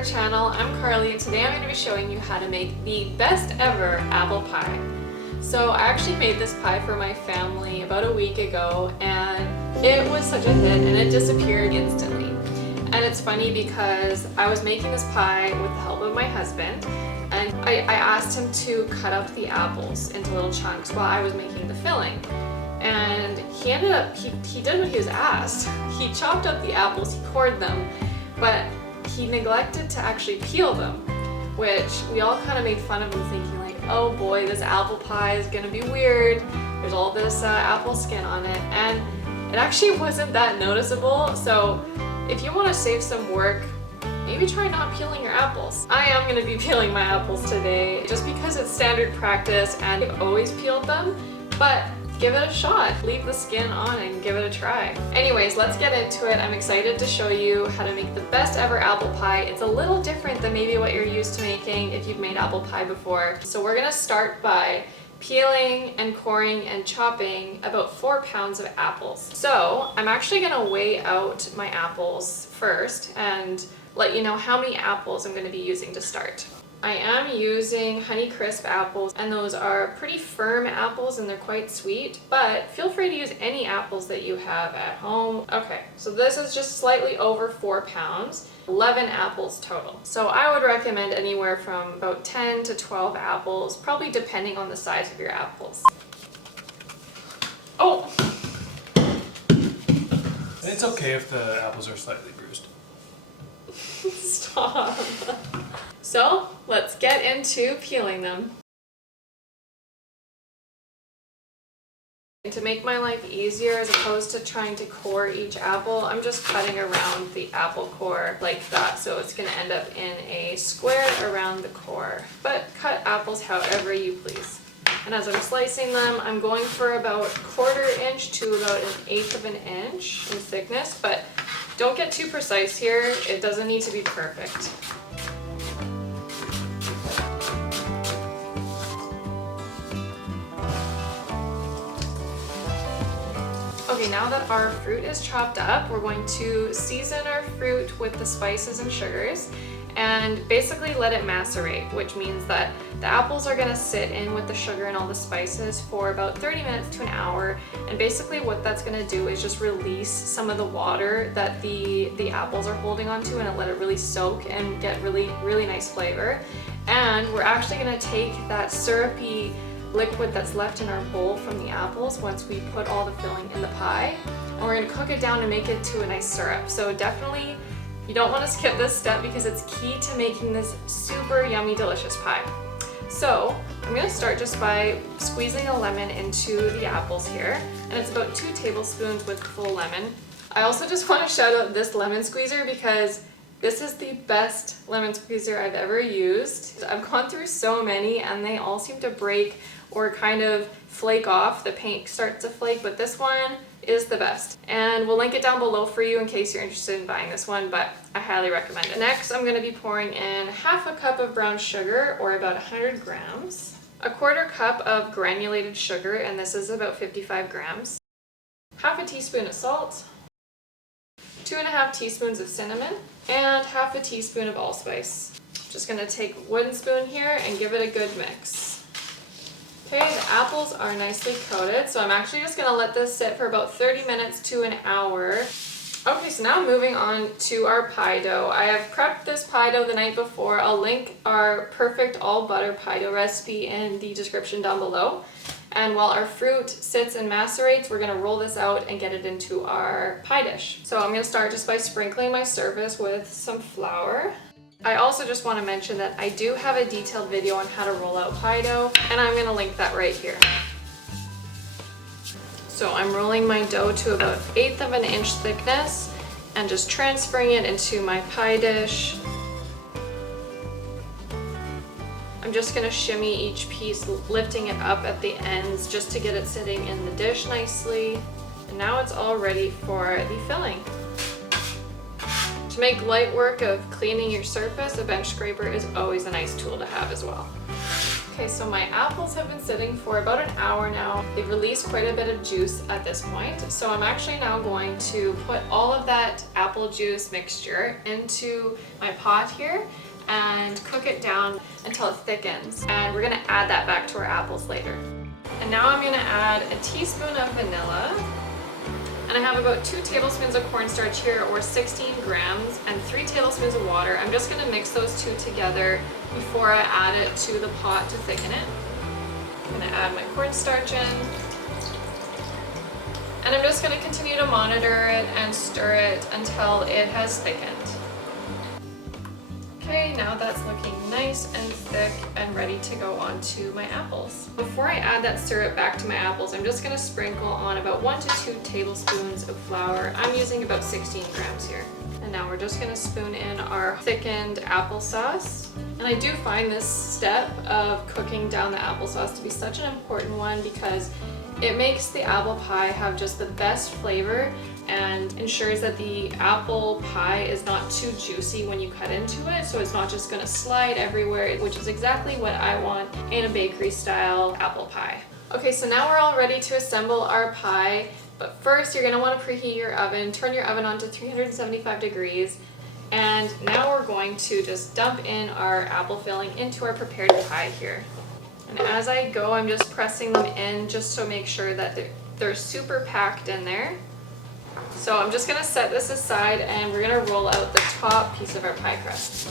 our channel. I'm Carly and today I'm going to be showing you how to make the best ever apple pie. So I actually made this pie for my family about a week ago and it was such a hit and it disappeared instantly. And it's funny because I was making this pie with the help of my husband and I asked him to cut up the apples into little chunks while I was making the filling. And he ended up, he did what he was asked. He chopped up the apples, he cored them, but he neglected to actually peel them, which we all kind of made fun of him thinking like, oh boy, this apple pie is gonna be weird. There's all this apple skin on it, and it actually wasn't that noticeable. So if you want to save some work, maybe try not peeling your apples. I am going to be peeling my apples today just because it's standard practice and I've always peeled them, but give it a shot. Leave the skin on and give it a try. Anyways, let's get into it. I'm excited to show you how to make the best ever apple pie. It's a little different than maybe what you're used to making if you've made apple pie before. So we're gonna start by peeling and coring and chopping about 4 pounds of apples. So I'm actually gonna weigh out my apples first and let you know how many apples I'm gonna be using to start. I am using Honeycrisp apples, and those are pretty firm apples and they're quite sweet, but feel free to use any apples that you have at home. Okay, so this is just slightly over 4 pounds, 11 apples total. So I would recommend anywhere from about 10 to 12 apples, probably depending on the size of your apples. Oh! It's okay if the apples are slightly bruised. Stop. So let's get into peeling them. To make my life easier, as opposed to trying to core each apple, I'm just cutting around the apple core like that, so it's going to end up in a square around the core. But cut apples however you please. And as I'm slicing them, I'm going for about 1/4 inch to about 1/8 of an inch in thickness, but don't get too precise here. It doesn't need to be perfect. Okay, now that our fruit is chopped up, we're going to season our fruit with the spices and sugars and basically let it macerate, which means that the apples are gonna sit in with the sugar and all the spices for about 30 minutes to an hour. And basically what that's gonna do is just release some of the water that the apples are holding onto, and let it really soak and get really nice flavor. And we're actually gonna take that syrupy liquid that's left in our bowl from the apples once we put all the filling in the pie, and we're going to cook it down and make it to a nice syrup. So definitely you don't want to skip this step because it's key to making this super yummy delicious pie. So I'm going to start just by squeezing a lemon into the apples here, and it's about 2 tablespoons with full lemon. I also just want to shout out this lemon squeezer because this is the best lemon squeezer I've ever used. I've gone through so many and they all seem to break or kind of flake off. The paint starts to flake, but this one is the best. And we'll link it down below for you in case you're interested in buying this one, but I highly recommend it. Next, I'm gonna be pouring in 1/2 cup of brown sugar, or about 100 grams, 1/4 cup of granulated sugar, and this is about 55 grams, 1/2 teaspoon of salt, 2½ teaspoons of cinnamon, and 1/2 teaspoon of allspice. Just gonna take a wooden spoon here and give it a good mix. Okay, the apples are nicely coated, so I'm actually just gonna let this sit for about 30 minutes to an hour. Okay, so now moving on to our pie dough. I have prepped this pie dough the night before. I'll link our perfect all butter pie dough recipe in the description down below. And while our fruit sits and macerates, we're gonna roll this out and get it into our pie dish. So I'm gonna start just by sprinkling my surface with some flour. I also just want to mention that I do have a detailed video on how to roll out pie dough, and I'm going to link that right here. So I'm rolling my dough to about 1/8 of an inch thickness and just transferring it into my pie dish. I'm just going to shimmy each piece, lifting it up at the ends just to get it sitting in the dish nicely. And now it's all ready for the filling. To make light work of cleaning your surface, a bench scraper is always a nice tool to have as well. Okay, so my apples have been sitting for about an hour now. They've released quite a bit of juice at this point. So I'm actually now going to put all of that apple juice mixture into my pot here and cook it down until it thickens. And we're gonna add that back to our apples later. And now I'm gonna add a teaspoon of vanilla. And I have about 2 tablespoons of cornstarch here, or 16 grams, and 3 tablespoons of water. I'm just gonna mix those two together before I add it to the pot to thicken it. I'm gonna add my cornstarch in. And I'm just gonna continue to monitor it and stir it until it has thickened. Okay, now that's looking nice and thick and ready to go onto my apples. Before I add that syrup back to my apples, I'm just gonna sprinkle on about 1 to 2 tablespoons of flour. I'm using about 16 grams here. And now we're just gonna spoon in our thickened applesauce. And I do find this step of cooking down the applesauce to be such an important one because it makes the apple pie have just the best flavor and ensures that the apple pie is not too juicy when you cut into it, so it's not just gonna slide everywhere, which is exactly what I want in a bakery style apple pie. Okay, so now we're all ready to assemble our pie, but first you're gonna wanna preheat your oven, turn your oven on to 375 degrees, and now we're going to just dump in our apple filling into our prepared pie here. And as I go, I'm just pressing them in just to make sure that they're super packed in there. So I'm just gonna set this aside and we're gonna roll out the top piece of our pie crust.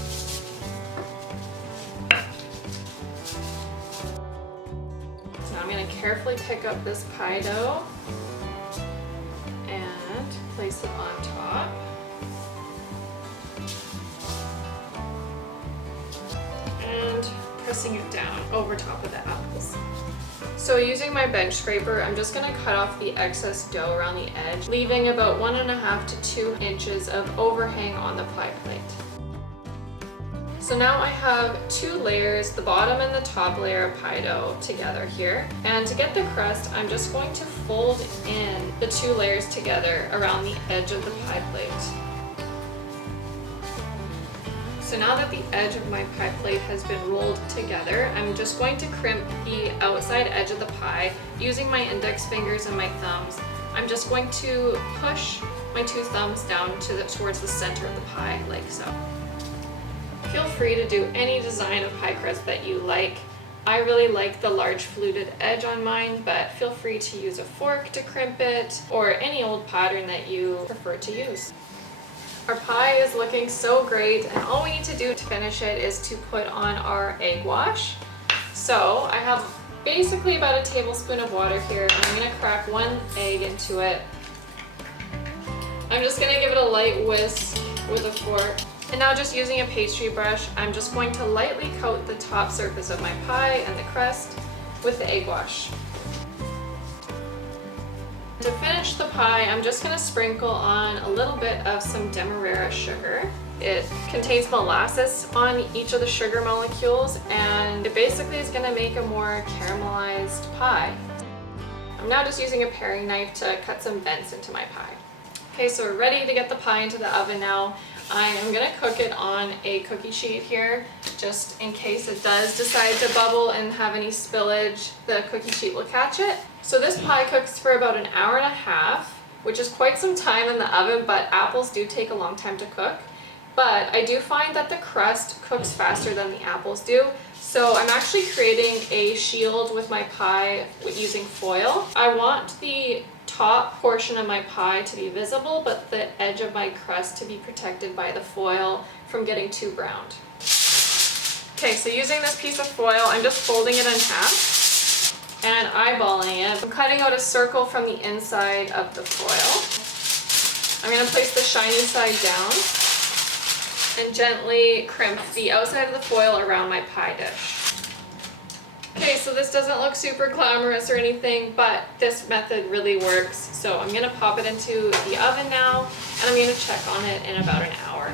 So now I'm gonna carefully pick up this pie dough and place it on top. And pressing it down over top of the apples. So using my bench scraper, I'm just gonna cut off the excess dough around the edge, leaving about 1.5 to 2 inches of overhang on the pie plate. So now I have 2 layers, the bottom and the top layer of pie dough together here. And to get the crust, I'm just going to fold in the 2 layers together around the edge of the pie plate. So now that the edge of my pie plate has been rolled together, I'm just going to crimp the outside edge of the pie using my index fingers and my thumbs. I'm just going to push my 2 thumbs down towards the center of the pie, like so. Feel free to do any design of pie crust that you like. I really like the large fluted edge on mine, but feel free to use a fork to crimp it, or any old pattern that you prefer to use. Our pie is looking so great, and all we need to do to finish it is to put on our egg wash. So I have basically about a tablespoon of water here, and I'm gonna crack 1 egg into it. I'm just gonna give it a light whisk with a fork. And now just using a pastry brush, I'm just going to lightly coat the top surface of my pie and the crust with the egg wash. To finish the pie, I'm just going to sprinkle on a little bit of some demerara sugar. It contains molasses on each of the sugar molecules, and it basically is going to make a more caramelized pie. I'm now just using a paring knife to cut some vents into my pie. Okay, so we're ready to get the pie into the oven now. I am going to cook it on a cookie sheet here, just in case it does decide to bubble and have any spillage, the cookie sheet will catch it. So this pie cooks for about 1.5 hours, which is quite some time in the oven, but apples do take a long time to cook. But I do find that the crust cooks faster than the apples do. So I'm actually creating a shield with my pie using foil. I want the top portion of my pie to be visible, but the edge of my crust to be protected by the foil from getting too browned. Okay, so using this piece of foil, I'm just folding it in half and eyeballing it. I'm cutting out a circle from the inside of the foil. I'm going to place the shiny side down and gently crimp the outside of the foil around my pie dish. Okay, so this doesn't look super glamorous or anything, but this method really works. So I'm gonna pop it into the oven now, and I'm gonna check on it in about 1 hour.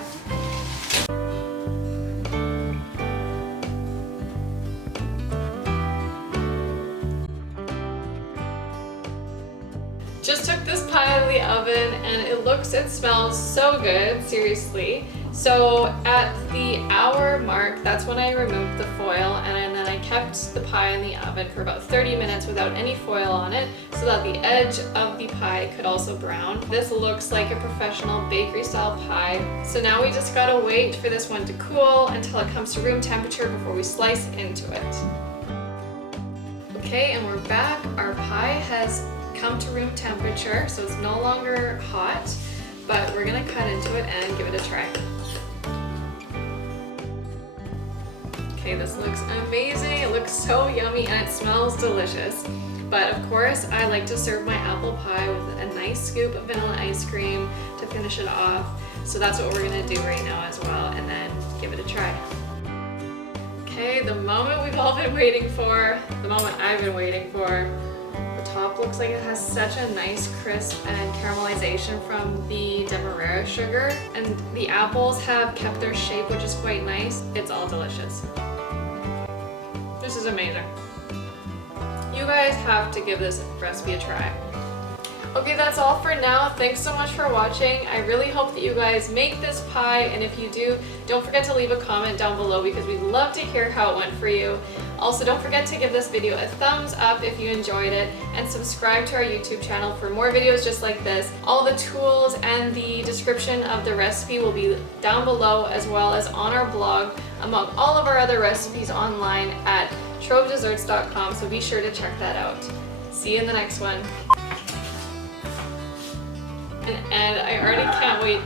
Just took this pie out of the oven, and it looks and smells so good, seriously. So at the hour mark, that's when I removed the foil, and then I kept kept the pie in the oven for about 30 minutes without any foil on it so that the edge of the pie could also brown. This looks like a professional bakery style pie. So now we just gotta wait for this one to cool until it comes to room temperature before we slice into it. Okay, and we're back. Our pie has come to room temperature, so it's no longer hot, but we're gonna cut into it and give it a try. Okay, this looks amazing. It looks so yummy and it smells delicious. But of course, I like to serve my apple pie with a nice scoop of vanilla ice cream to finish it off. So that's what we're gonna do right now as well, and then give it a try. Okay, the moment we've all been waiting for, the moment I've been waiting for. The top looks like it has such a nice crisp and caramelization from the demerara sugar, and the apples have kept their shape, which is quite nice. It's all delicious. This is amazing. You guys have to give this recipe a try. Okay, that's all for now. Thanks so much for watching. I really hope that you guys make this pie, and if you do, don't forget to leave a comment down below because we'd love to hear how it went for you. Also, don't forget to give this video a thumbs up if you enjoyed it, and subscribe to our YouTube channel for more videos just like this. All the tools and the description of the recipe will be down below, as well as on our blog, among all of our other recipes online at trovedesserts.com, so be sure to check that out. See you in the next one. And I already can't wait